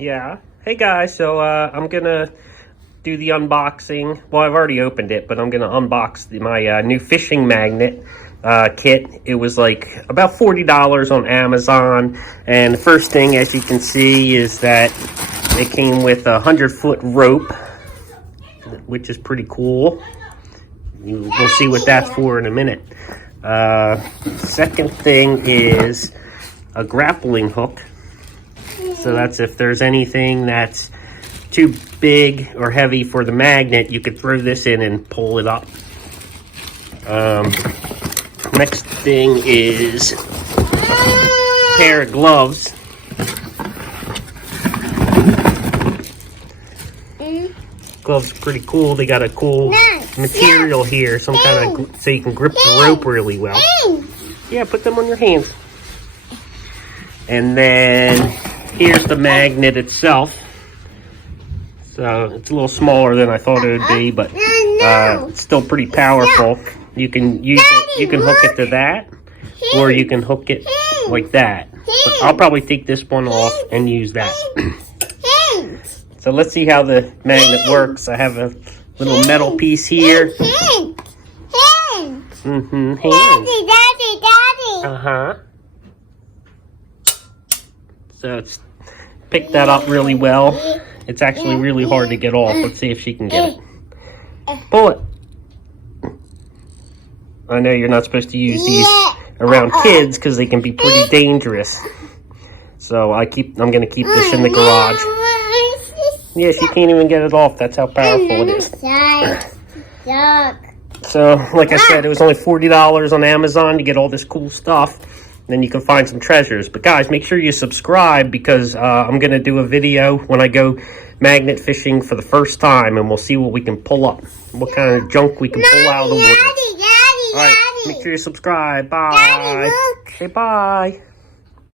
Yeah. Hey guys, so I'm gonna do the unboxing. Well, I've already opened it, but I'm gonna unbox my new fishing magnet kit. It was like about $40 on Amazon, and the first thing, as you can see, is that it came with a 100-foot rope, which is pretty cool. We'll see what that's for in a minute. Second thing is a grappling hook. So that's if there's anything that's too big or heavy for the magnet, you could throw this in and pull it up. Next thing is a pair of gloves. Gloves are pretty cool. They got a cool material here, some kind of, so you can grip the rope really well. Yeah, put them on your hands. And then here's the magnet itself. So it's a little smaller than I thought it would be, but it's still pretty powerful. You can use it, you can hook it to that, or you can hook it like that. But I'll probably take this one off and use that. So let's see how the magnet works. I have a little metal piece here. Daddy. Uh-huh. So it's picked that up really well. It's actually really hard to get off. Let's see if she can get it. Pull it. I know you're not supposed to use these around kids because they can be pretty dangerous. So I'm gonna keep this in the garage. Yeah, she can't even get it off. That's how powerful it is. So, like I said, it was only $40 on Amazon to get all this cool stuff. Then you can find some treasures. But guys, make sure you subscribe because I'm going to do a video when I go magnet fishing for the first time, and we'll see what we can pull up. What kind of junk we can pull out of the water. All right, make sure you subscribe. Bye. Say bye.